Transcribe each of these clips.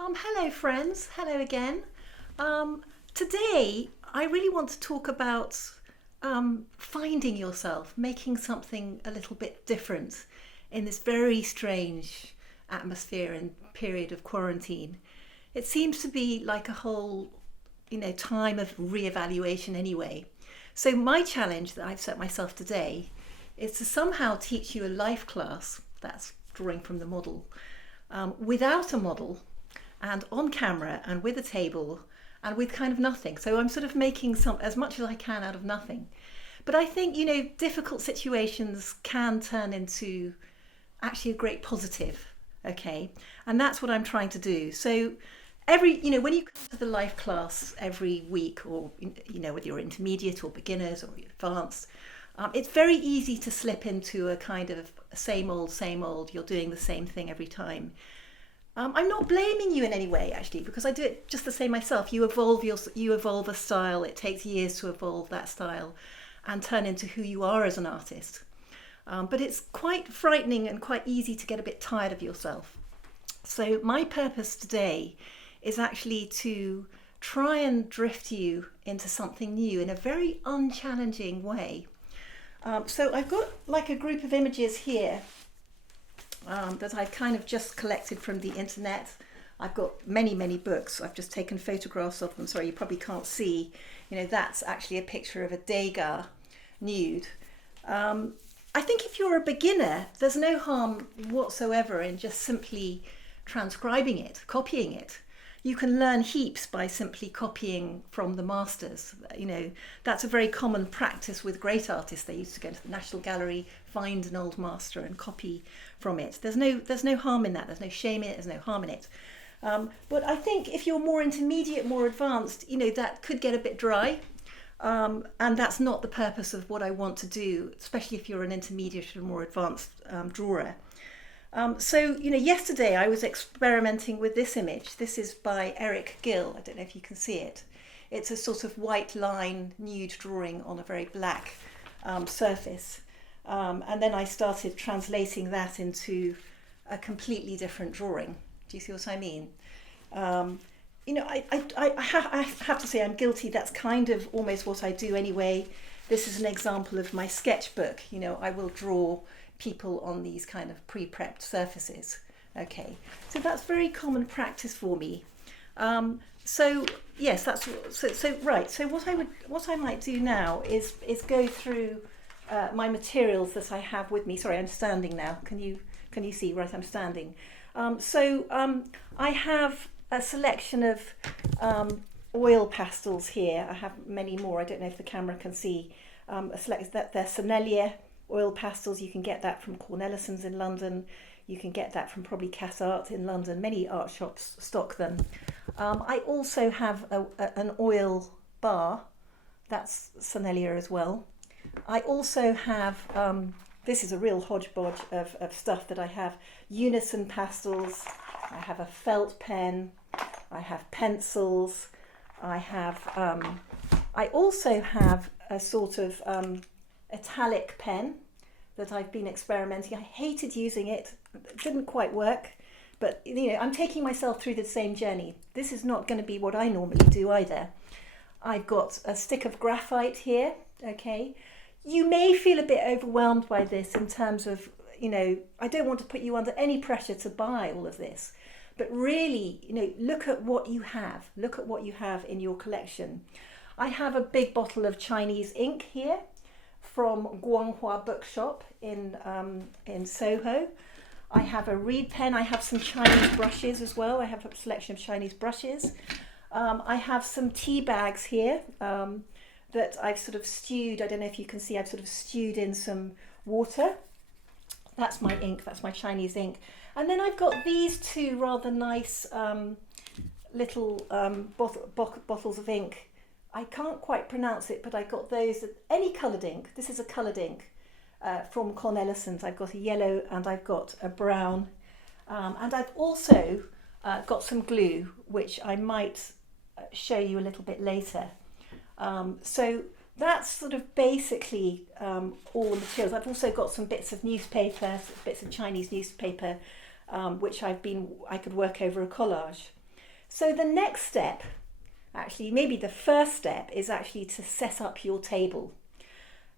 Hello, friends. Hello again. Today, I really want to talk about finding yourself, making something a little bit different in this very strange atmosphere and period of quarantine. It seems to be like a whole, time of reevaluation anyway. So my challenge that I've set myself today is to somehow teach you a life class that's drawing from the model without a model and on camera and with a table and with kind of nothing. So I'm sort of making some as much as I can out of nothing. But I think, difficult situations can turn into actually a great positive, okay? And that's what I'm trying to do. So when you come to the life class every week, or, whether you're intermediate or beginners or advanced, it's very easy to slip into a kind of same old, you're doing the same thing every time. I'm not blaming you in any way, actually, because I do it just the same myself. You evolve a style. It takes years to evolve that style and turn into who you are as an artist. But it's quite frightening and quite easy to get a bit tired of yourself. So my purpose today is actually to try and drift you into something new in a very unchallenging way. So I've got like a group of images here that I've kind of just collected from the internet. I've got many books. I've just taken photographs of them. Sorry, you probably can't see. That's actually a picture of a Degas nude. I think if you're a beginner, there's no harm whatsoever in just simply transcribing it, copying it. You can learn heaps by simply copying from the masters. That's a very common practice with great artists. They used to go to the National Gallery, find an old master and copy from it. There's no harm in that. There's no shame in it. There's no harm in it. But I think if you're more intermediate, more advanced, that could get a bit dry. And that's not the purpose of what I want to do, especially if you're an intermediate or more advanced drawer. Yesterday I was experimenting with this image. This is by Eric Gill. I don't know if you can see it. It's a sort of white line nude drawing on a very black surface. And then I started translating that into a completely different drawing. Do you see what I mean? I have to say I'm guilty. That's kind of almost what I do anyway. This is an example of my sketchbook. I will draw people on these kind of pre-prepped surfaces. Okay, so that's very common practice for me. Yes, that's right. So what I might do now is go through my materials that I have with me. Sorry, I'm standing now. Can you see? Right, I'm standing. I have a selection of oil pastels here. I have many more. I don't know if the camera can see. They're Sennelier oil pastels. You can get that from Cornelison's in London. You can get that from probably Cat Art in London. Many art shops stock them. I also have an oil bar. That's Sennelier as well. I also have, this is a real hodgepodge of stuff that I have. Unison pastels. I have a felt pen. I have pencils. I also have a sort of italic pen that I've been experimenting. I hated using it. It didn't quite work. But, I'm taking myself through the same journey. This is not going to be what I normally do either. I've got a stick of graphite here, okay? You may feel a bit overwhelmed by this in terms of, I don't want to put you under any pressure to buy all of this. But really, look at what you have. Look at what you have in your collection. I have a big bottle of Chinese ink here from Guanghua Bookshop in Soho. I have a reed pen. I have some Chinese brushes as well. I have a selection of Chinese brushes. I have some tea bags here that I've sort of stewed. I don't know if you can see, I've sort of stewed in some water. That's my ink, that's my Chinese ink. And then I've got these two rather nice little bottles of ink. I can't quite pronounce it, but I got those, any coloured ink. This is a coloured ink from Cornelison's. I've got a yellow and I've got a brown. And I've also got some glue, which I might show you a little bit later. So that's sort of basically all the materials. I've also got some bits of newspaper, bits of Chinese newspaper, which I could work over a collage. So the next step, actually maybe the first step, is actually to set up your table.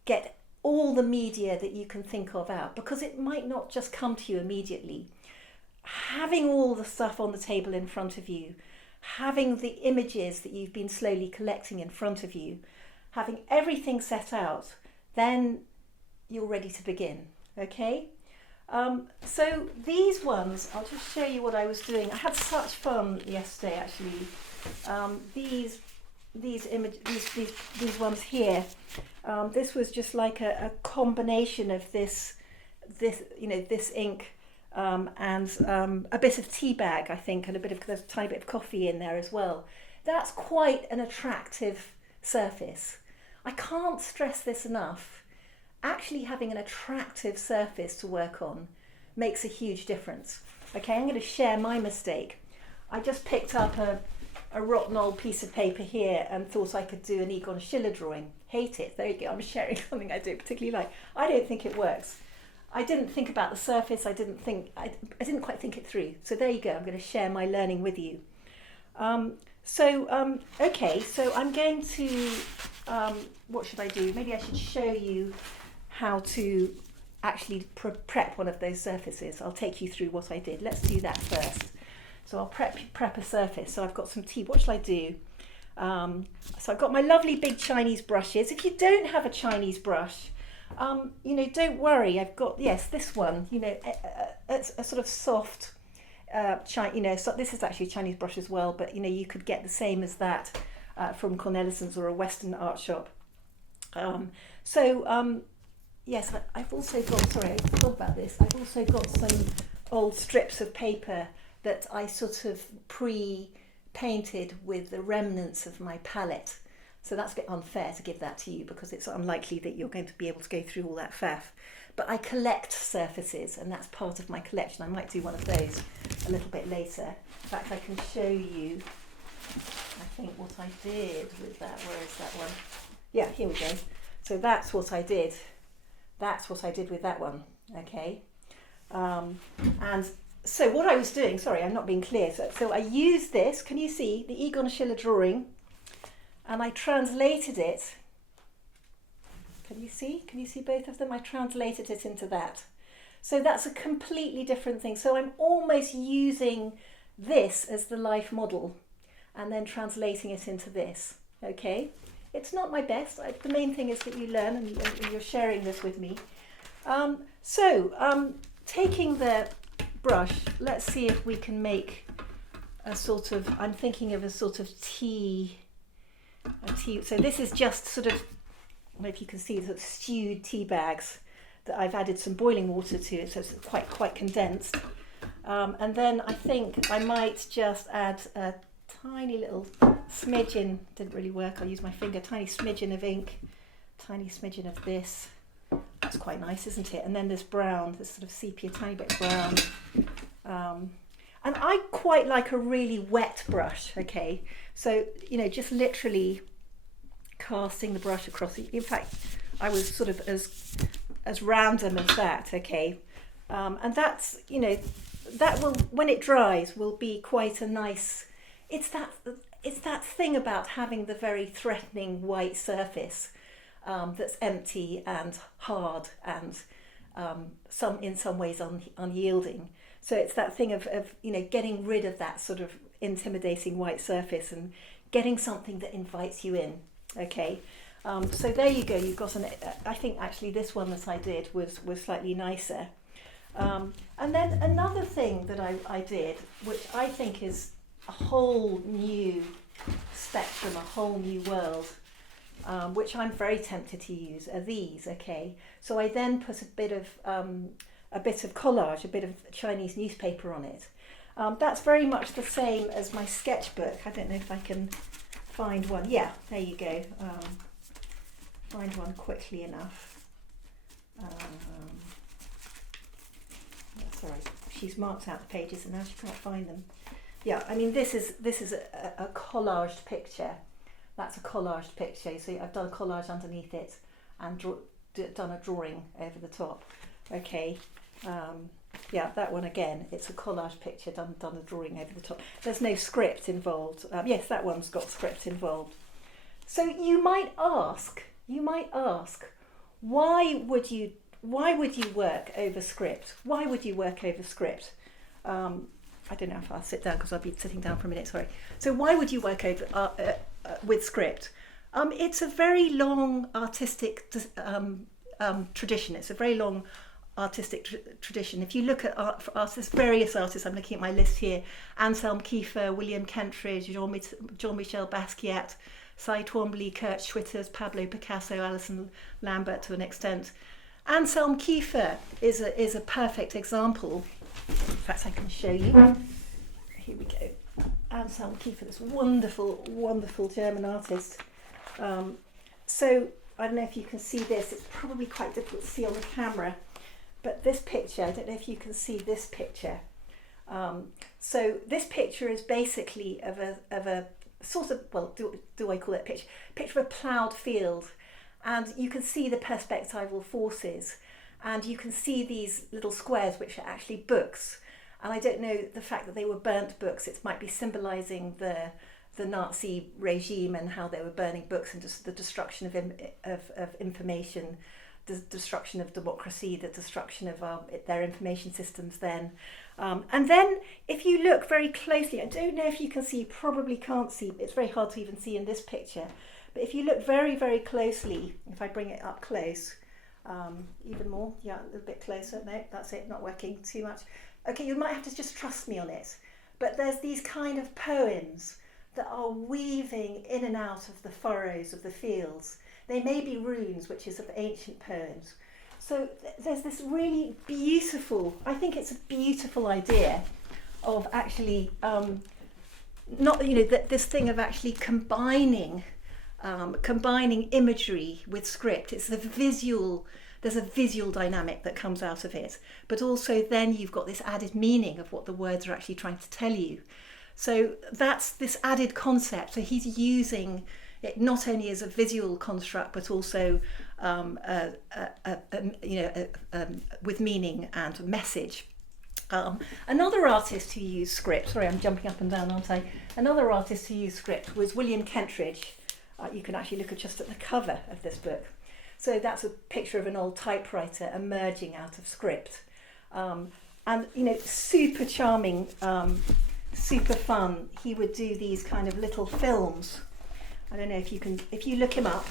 Get all the media that you can think of out, because it might not just come to you immediately. Having all the stuff on the table in front of you, having the images that you've been slowly collecting in front of you, having everything set out, then you're ready to begin, okay? So these ones, I'll just show you what I was doing. I had such fun yesterday, actually. These ones here. This was just like a combination of this ink and a bit of tea bag, I think, and there's a tiny bit of coffee in there as well. That's quite an attractive surface. I can't stress this enough. Actually having an attractive surface to work on makes a huge difference. Okay, I'm going to share my mistake. I just picked up a rotten old piece of paper here and thought I could do an Egon Schiele drawing. Hate it. There you go. I'm sharing something I don't particularly like. I don't think it works. I didn't think about the surface. I didn't quite think it through. So there you go. I'm going to share my learning with you. Okay, so I'm going to, what should I do? Maybe I should show you how to actually prep one of those surfaces. I'll take you through what I did. Let's do that first. So I'll prep a surface. So I've got some tea. What shall I do? So I've got my lovely big Chinese brushes. If you don't have a Chinese brush, don't worry. I've got, yes, this one, it's a sort of soft, so this is actually a Chinese brush as well, but you could get the same as that from Cornelison's or a Western art shop. Yes, I've also got, sorry, I forgot about this. I've also got some old strips of paper that I sort of pre-painted with the remnants of my palette. So that's a bit unfair to give that to you because it's unlikely that you're going to be able to go through all that faff. But I collect surfaces and that's part of my collection. I might do one of those a little bit later. In fact, I can show you, I think, what I did with that. Where is that one? Yeah, here we go. So that's what I did. That's what I did with that one, okay? And so what I was doing, sorry, I'm not being clear. So I used this, can you see, the Egon Schiele drawing, and I translated it. Can you see? Can you see both of them? I translated it into that. So that's a completely different thing. So I'm almost using this as the life model and then translating it into this, okay? It's not my best. The main thing is that you learn and you're sharing this with me. Taking the brush, let's see if we can make a sort of, I'm thinking of a sort of tea. So this is just sort of, I don't know if you can see, sort of stewed tea bags that I've added some boiling water to it, so it's quite condensed. And then I think I might just add a tiny little smidgen, didn't really work, I'll use my finger, tiny smidgen of ink, tiny smidgen of this. That's quite nice, isn't it? And then there's brown, this sort of sepia, tiny bit of brown. And I quite like a really wet brush, okay? So, just literally casting the brush across. In fact, I was sort of as random as that, okay? And that's, that will, when it dries, will be quite a nice, it's that thing about having the very threatening white surface that's empty and hard and in some ways unyielding. So it's that thing of getting rid of that sort of intimidating white surface and getting something that invites you in. Okay, so there you go. You've got I think actually this one that I did was slightly nicer. And then another thing that I did, which I think is a whole new spectrum, a whole new world, which I'm very tempted to use, are these. Okay, so I then put a bit of collage, a bit of Chinese newspaper on it. That's very much the same as my sketchbook. I don't know if I can find one. Yeah, there you go. Find one quickly enough. Sorry, she's marked out the pages and now she can't find them. Yeah, I mean this is a collaged picture. That's a collaged picture. So I've done a collage underneath it and done a drawing over the top. Okay. Yeah, that one again. It's a collage picture done a drawing over the top. There's no script involved. Yes, that one's got script involved. So you might ask, why would you work over script? Why would you work over script? I don't know if I'll sit down because I'll be sitting down for a minute. Sorry. So why would you work over with script? It's a very long artistic tradition. It's a very long artistic tradition. If you look at artists, various artists, I'm looking at my list here: Anselm Kiefer, William Kentridge, Jean-Michel Basquiat, Cy Twombly, Kurt Schwitters, Pablo Picasso, Alison Lambert to an extent. Anselm Kiefer is a perfect example. In fact, I can show you. Here we go. Anselm Kiefer, this wonderful, wonderful German artist. So I don't know if you can see this. It's probably quite difficult to see on the camera, but this picture, I don't know if you can see this picture. So this picture is basically of a sort of, well, do I call it a picture? Picture of a ploughed field, and you can see the perspectival forces, and you can see these little squares which are actually books. And I don't know, the fact that they were burnt books, it might be symbolising the Nazi regime and how they were burning books and just the destruction of information, the destruction of democracy, the destruction of their information systems then. And then if you look very closely, I don't know if you can see, you probably can't see, it's very hard to even see in this picture, but if you look very, very closely, if I bring it up close, even more, yeah, a little bit closer, no, that's it, not working too much. Okay, you might have to just trust me on it, but there's these kind of poems that are weaving in and out of the furrows of the fields. They may be runes, which is of ancient poems. So there's this really beautiful, I think it's a beautiful idea of actually, this thing of actually combining imagery with script. It's there's a visual dynamic that comes out of it, but also then you've got this added meaning of what the words are actually trying to tell you. So that's this added concept. So he's using it not only as a visual construct, but also with meaning and message. Another artist who used script, sorry, I'm jumping up and down, aren't I? Another artist who used script was William Kentridge. You can actually look just at the cover of this book. So that's a picture of an old typewriter emerging out of script. And, super charming, super fun. He would do these kind of little films. I don't know if you look him up,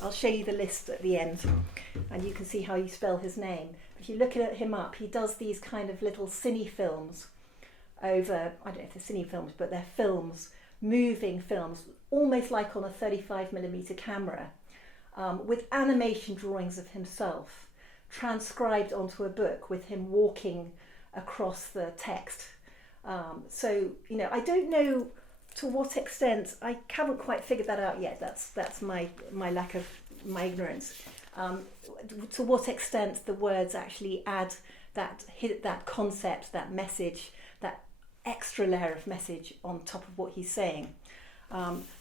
I'll show you the list at the end and you can see how you spell his name. If you look at him up, he does these kind of little cine films over, I don't know if they're cine films, but they're films, moving films, almost like on a 35mm camera, with animation drawings of himself transcribed onto a book with him walking across the text. So, I don't know to what extent, I haven't quite figured that out yet. That's my lack of my ignorance. To what extent the words actually add that concept, that message, that extra layer of message on top of what he's saying.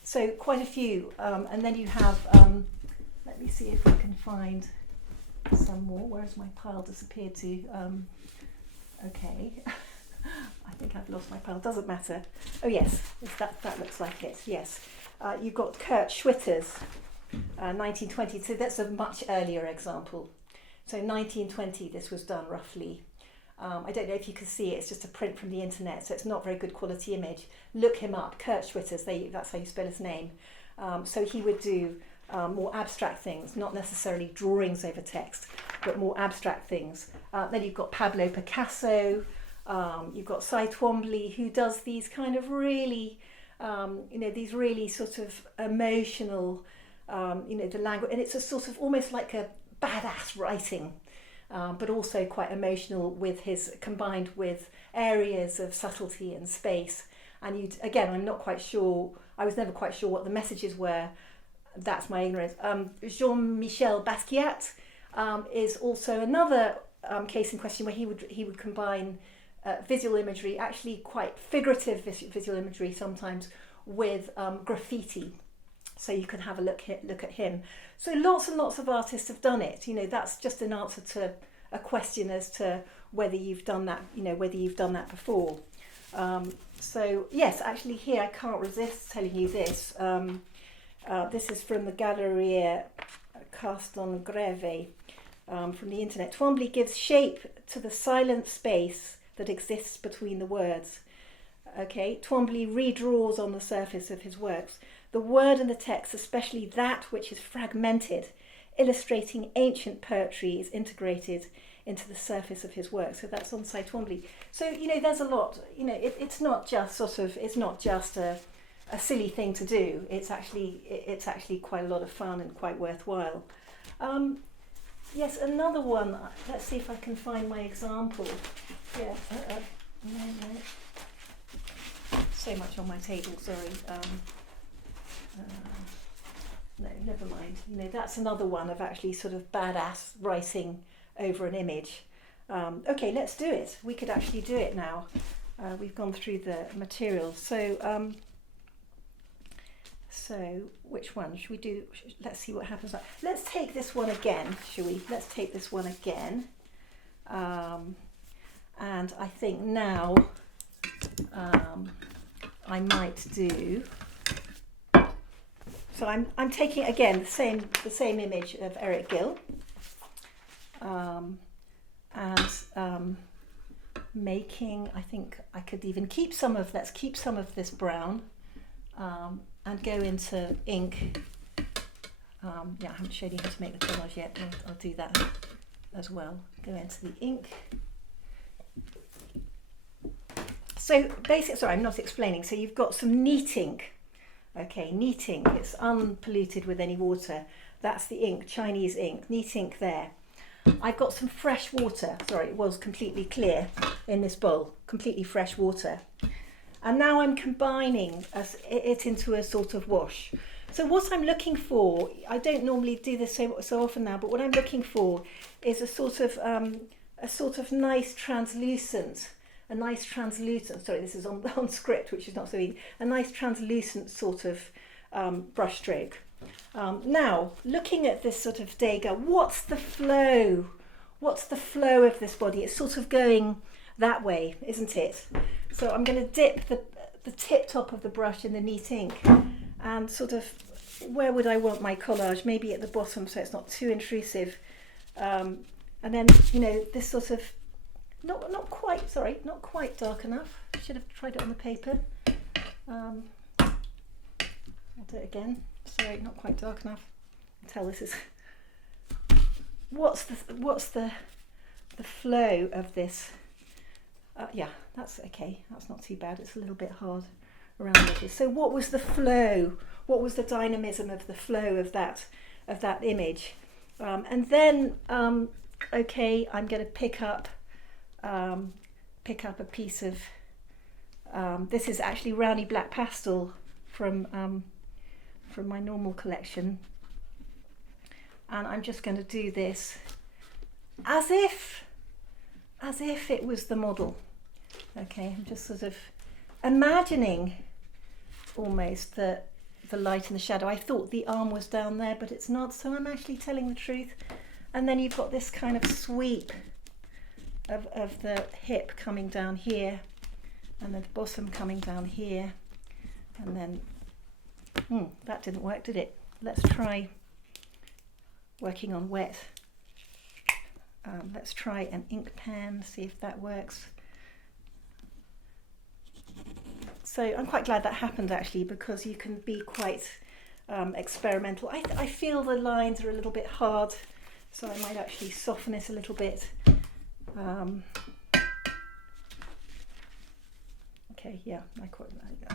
So quite a few, and then you have. Let me see if we can find some more. Where's my pile disappeared to? Okay. I think I've lost my pile. Doesn't matter. Oh yes, that looks like it. Yes, you've got Kurt Schwitters, 1920. So that's a much earlier example. So 1920, this was done roughly. I don't know if you can see it. It's just a print from the internet, so it's not very good quality image. Look him up, Kurt Schwitters. That's how you spell his name. So he would do more abstract things, not necessarily drawings over text, but more abstract things. Then you've got Pablo Picasso. You've got Cy Twombly, who does these kind of really, these really sort of emotional, the language, and it's a sort of almost like a badass writing, but also quite emotional with his, combined with areas of subtlety and space. And I'm not quite sure, I was never quite sure what the messages were. That's my ignorance. Jean-Michel Basquiat is also another case in question where he would combine visual imagery, actually quite figurative visual imagery sometimes, with graffiti. So you can have a look at him. So lots and lots of artists have done it. That's just an answer to a question as to whether you've done that, whether you've done that before. So yes, actually here I can't resist telling you this. This is from the Galleria Castelnuovo from the internet. Twombly gives shape to the silent space that exists between the words. Okay, Twombly redraws on the surface of his works the word and the text, especially that which is fragmented, illustrating ancient poetry, is integrated into the surface of his work. So that's on Cy Twombly. So there's a lot. It's not just a silly thing to do. It's actually quite a lot of fun and quite worthwhile. Yes, another one. Let's see if I can find my example. Yeah. No. So much on my table. Sorry. No, never mind. That's another one of actually sort of badass writing over an image. Okay, let's do it. We could actually do it now. We've gone through the materials. So which one should we do? Let's see what happens. Let's take this one again, shall we? Let's take this one again. And I think now I might do. So I'm taking again the same image of Eric Gill, and making. I think I could even keep some of. Let's keep some of this brown, and go into ink. Yeah, I haven't shown you how to make the collage yet. I'll do that as well. Go into the ink. So sorry, I'm not explaining. So you've got some neat ink. Okay, neat ink, it's unpolluted with any water. That's the ink, Chinese ink, neat ink there. I've got some fresh water, sorry, it was completely clear in this bowl, completely fresh water. And now I'm combining it into a sort of wash. So what I'm looking for, I don't normally do this so often now, but what I'm looking for is a sort of nice translucent, sorry, this is on script, which is not so easy, a nice translucent sort of brush stroke. Now, looking at this sort of Degas, what's the flow? What's the flow of this body? It's sort of going that way, isn't it? So I'm going to dip the tip top of the brush in the neat ink and sort of, where would I want my collage? Maybe at the bottom so it's not too intrusive. And then, this sort of, not quite dark enough. Should have tried it on the paper. I'll do it again. Sorry, not quite dark enough. I can tell this is. What's the flow of this? Yeah, that's okay. That's not too bad. It's a little bit hard around the edges. So what was the flow? What was the dynamism of the flow of that image? And then, okay, I'm going to pick up a piece of. This is actually Rowney Black Pastel from my normal collection, and I'm just going to do this as if it was the model. Okay, I'm just sort of imagining almost the light and the shadow. I thought the arm was down there, but it's not, so I'm actually telling the truth. And then you've got this kind of sweep of the hip coming down here, and the bottom coming down here, and then that didn't work, did it? Let's try working on wet. Let's try an ink pen, see if that works. So I'm quite glad that happened actually, because you can be quite experimental. I feel the lines are a little bit hard, so I might actually soften it a little bit. Okay, yeah, I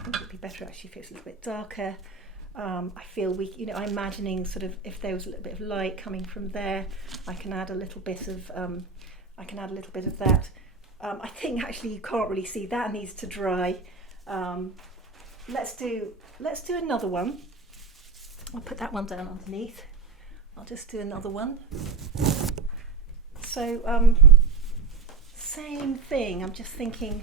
think it'd be better actually if it's a little bit darker. I feel I'm imagining sort of if there was a little bit of light coming from there, I can add a little bit of that. I think actually you can't really see that needs to dry. Let's do another one. I'll put that one down underneath. I'll just do another one. So same thing. I'm just thinking.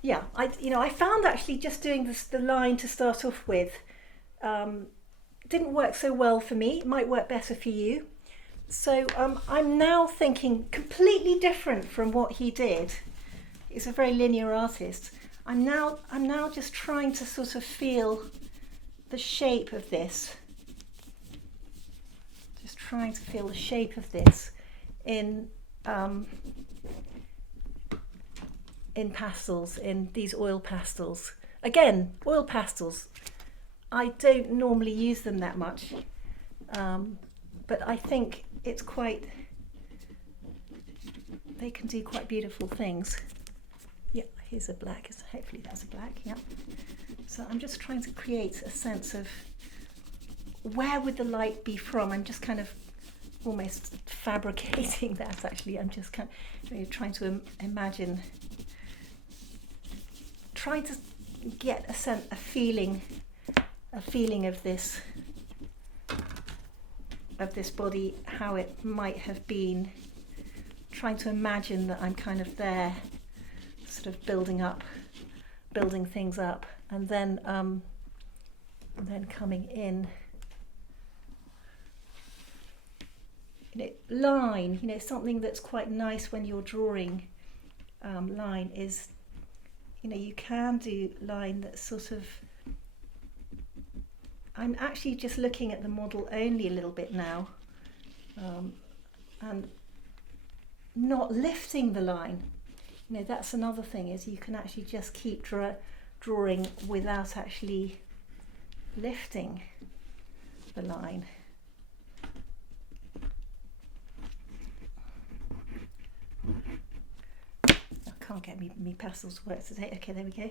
Yeah, I found actually just doing the line to start off with didn't work so well for me. It might work better for you, So I'm now thinking completely different from what he did. He's a very linear artist. I'm now just trying to sort of feel the shape of this. Just trying to feel the shape of this in pastels, in these oil pastels. Again, oil pastels. I don't normally use them that much, but I think it's quite. They can do quite beautiful things. Yeah, here's a black. Hopefully that's a black. Yeah. So I'm just trying to create a sense of where would the light be from. I'm just kind of almost fabricating that. Actually, I'm just kind of trying to imagine, trying to get a feeling of this body, how it might have been. Trying to imagine that I'm kind of there, sort of building things up, and then coming in. Line, something that's quite nice when you're drawing line is, you can do line that's sort of. I'm actually just looking at the model only a little bit now, and not lifting the line. That's another thing, is you can actually just keep drawing without actually lifting the line. I can't get me pastels to work today. Okay, there we go.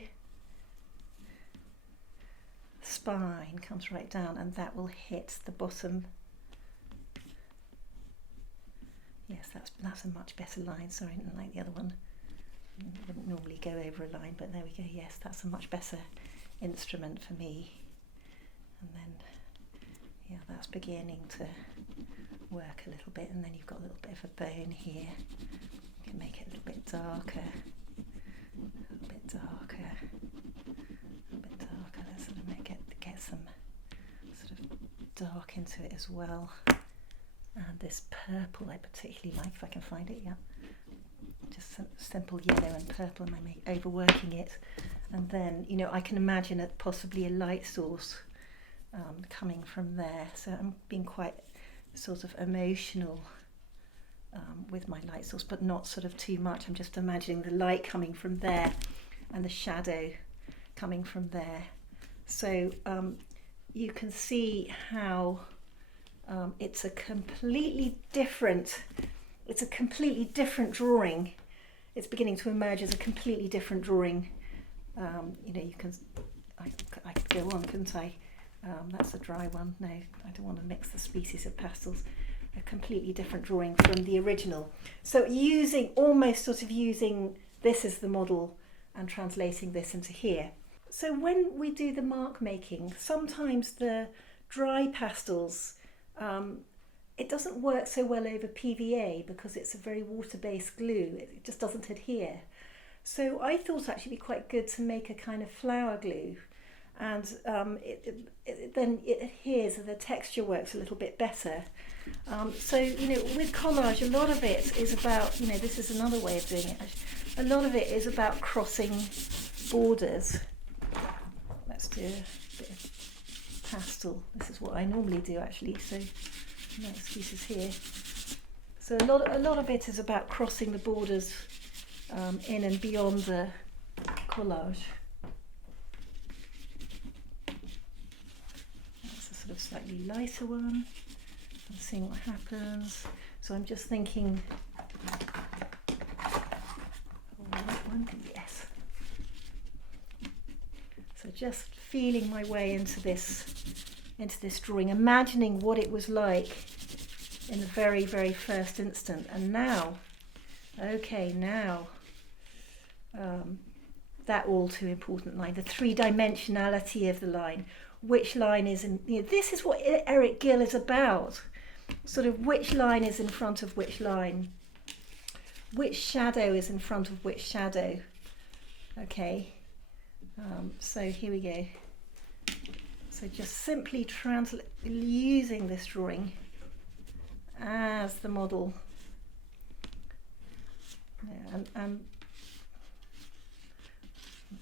Spine comes right down, and that will hit the bottom. Yes, that's a much better line. Sorry, I didn't like the other one. I wouldn't normally go over a line, but there we go. Yes, that's a much better instrument for me. And then, yeah, that's beginning to work a little bit, and then you've got a little bit of a bone here. You can make it a little bit darker. A little bit darker. Let's sort of get some sort of dark into it as well. And this purple I particularly like, if I can find it. Yeah, just some simple yellow and purple, and I'm overworking it. And then I can imagine possibly a light source coming from there. So I'm being quite sort of emotional with my light source, but not sort of too much. I'm just imagining the light coming from there and the shadow coming from there. So you can see how it's a completely different drawing. It's beginning to emerge as a completely different drawing. I could go on, couldn't I? That's a dry one. No, I don't want to mix the species of pastels. A completely different drawing from the original. So almost using this as the model and translating this into here. So when we do the mark making, sometimes the dry pastels, it doesn't work so well over PVA because it's a very water-based glue. It just doesn't adhere. So I thought actually it'd be quite good to make a kind of flour glue, and then it adheres and the texture works a little bit better. So with collage, a lot of it is about, this is another way of doing it. A lot of it is about crossing borders. Let's do a bit of pastel. This is what I normally do actually, so no excuses here. So a lot of it is about crossing the borders in and beyond the collage. That's a sort of slightly lighter one. I'm seeing what happens. So I'm just thinking, that one, yes. So just feeling my way into this drawing, imagining what it was like in the very, very first instant. And now, that all too important line, the three-dimensionality of the line. Which line is in, this is what Eric Gill is about. Sort of which line is in front of which line. Which shadow is in front of which shadow. Okay. So here we go. So just simply using this drawing as the model. Yeah, and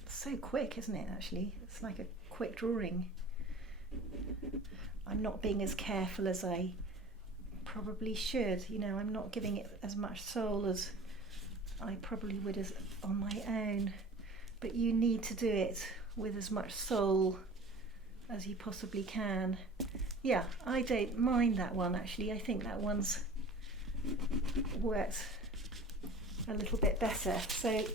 so quick, isn't it, actually? It's like a quick drawing. I'm not being as careful as I probably should. You know, I'm not giving it as much soul as I probably would as on my own. But you need to do it with as much soul as you possibly can. Yeah, I don't mind that one, actually. I think that one's worked a little bit better. So,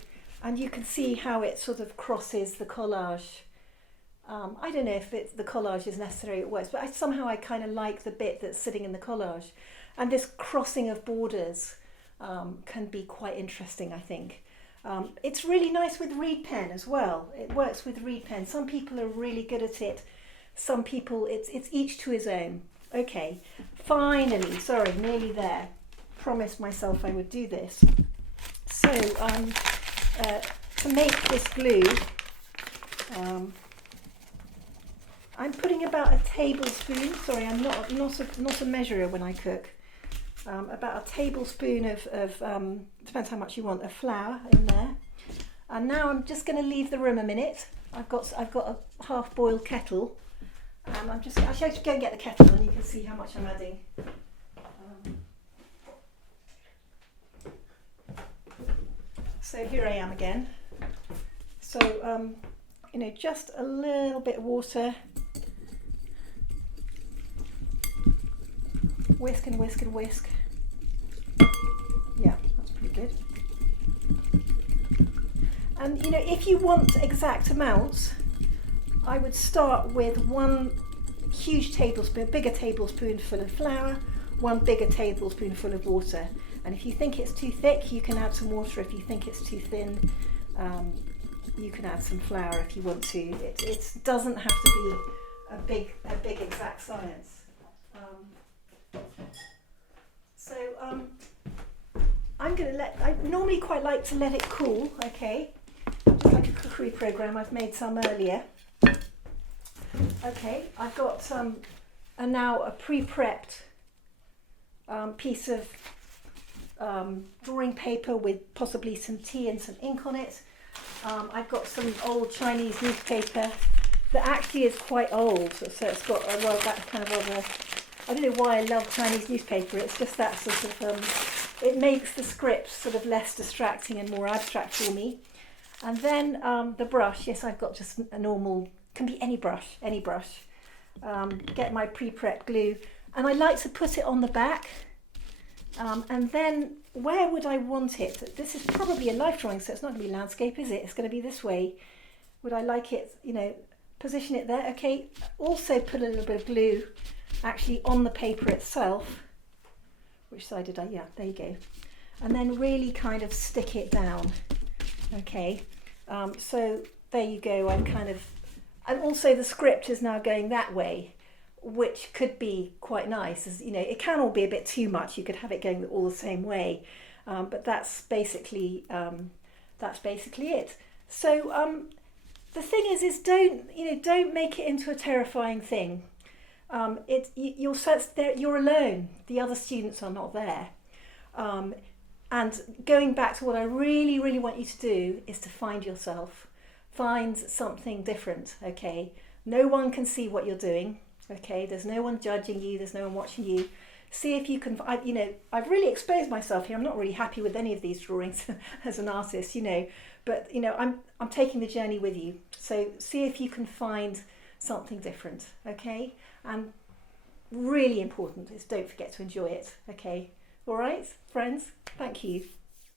and you can see how it sort of crosses the collage. I don't know if the collage is necessary, it works, but somehow I kind of like the bit that's sitting in the collage. And this crossing of borders can be quite interesting, I think. It's really nice with reed pen as well. It works with reed pen. Some people are really good at it. Some people, it's each to his own. Okay, finally, sorry, nearly there. Promised myself I would do this. So to make this glue, I'm putting about a tablespoon. Sorry, I'm not a measurer when I cook. About a tablespoon of depends how much you want, of flour in there. And now I'm just going to leave the room a minute. I've got a half-boiled kettle, and I'll just go and get the kettle, and you can see how much I'm adding. So here I am again. So you know, just a little bit of water. Whisk and whisk and whisk. Yeah, that's pretty good. And you know, if you want exact amounts, I would start with one huge tablespoon, bigger tablespoonful of flour, one bigger tablespoonful of water. And if you think it's too thick, you can add some water. If you think it's too thin, you can add some flour if you want to. It doesn't have to be a big exact science. So I'm going to I normally quite like to let it cool, okay? Just like a cookery program, I've made some earlier. Okay, I've got now a pre-prepped piece of drawing paper with possibly some tea and some ink on it. I've got some old Chinese newspaper that actually is quite old, so it's got that kind of I don't know why I love Chinese newspaper, it's just that sort of, it makes the script sort of less distracting and more abstract for me. And then the brush, yes, I've got just a normal, can be any brush. Get my pre-prep glue, and I like to put it on the back. And then where would I want it? This is probably a life drawing, so it's not going to be landscape, is it? It's going to be this way. Would I like it, you know, position it there? Okay, also put a little bit of glue actually on the paper itself. Which side did I? Yeah, there you go. And then really kind of stick it down. Okay, so there you go. And also the script is now going that way, which could be quite nice. As you know, it can all be a bit too much. You could have it going all the same way, but that's basically it. So the thing is don't make it into a terrifying thing. You're alone. The other students are not there. And going back to what I really, really want you to do is to find yourself. Find something different, okay? No one can see what you're doing, okay? There's no one judging you. There's no one watching you. See if you can, I've really exposed myself here. I'm not really happy with any of these drawings as an artist, but, I'm taking the journey with you. So see if you can find something different, okay? And really important is don't forget to enjoy it, okay? All right, friends, thank you.